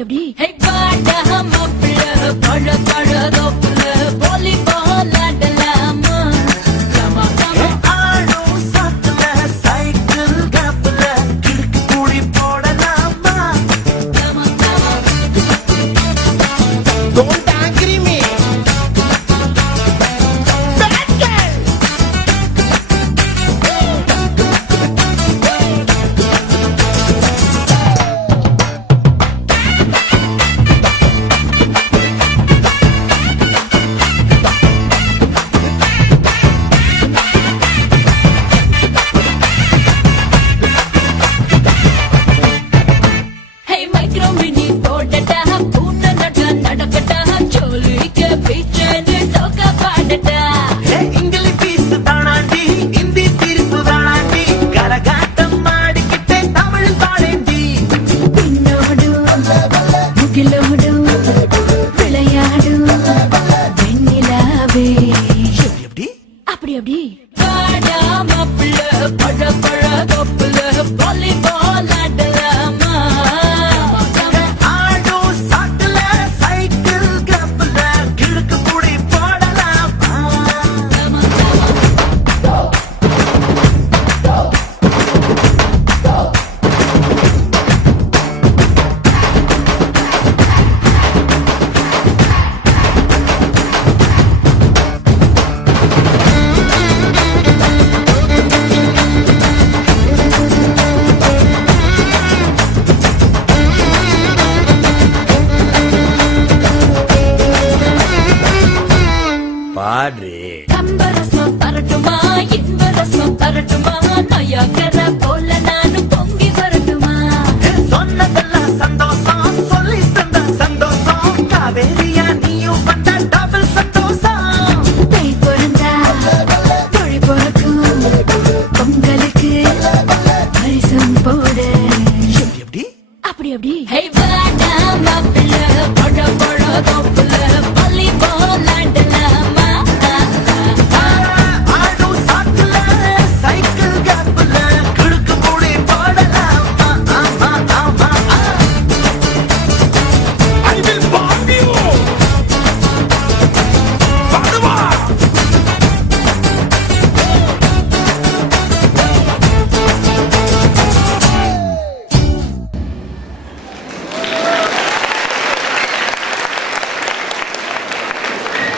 எப்படி ஹே பாடா மாப்பிள்ள பழ பழ தோப்புல வாலிபால் ஆடலாமா கமா கமா ஆடோ சாத்துல சைக்கிள் கேப்ல கிறுக்கு கூடி போடலாமா comma comma Don't angry me Bad girl Hey micro mini போடடா பூன நட நடக்கடா ஜோலிக்கு பீச்சேன்னு சோக பாடடா இங்கிலீஷ் பீஸ் தானாண்டி இந்தி தீர்ப்பு தானாண்டி கரகாட்டம் ஆடிக்கிட்டே தமிழ் பாடேண்டி பின்னோடு முகிலோடு விளையாடு வெண்ணிலாவே எப்படி அப்படி அப்படி பாடா மாப்பிள்ள பழ பழ தோப்புல வாலிபால் ஆடலாமா ஆடோ சாத்துல சைக்கிள் கேப்ல கிறுக்கு கூடி போடலாமா கமா கமா பாடு கம்பரசம் தரட்டுமா இன்பரசம் தரட்டுமா நயாகர போல நானும் பொங்கி வரட்டுமா சொன்னதெல்லாம் சந்தோஷம் சொல்லி தந்த சந்தோஷம் காவேரியா நீயும் வந்த டபுள் சந்தோஷம் தை பிறந்தா தொழி பிறக்கும் பொங்கலுக்கு பரிசம் போட எப்படி அப்படி அப்படி ஹே வாடா மாப்பிள்ள பழ பழ தோப்புல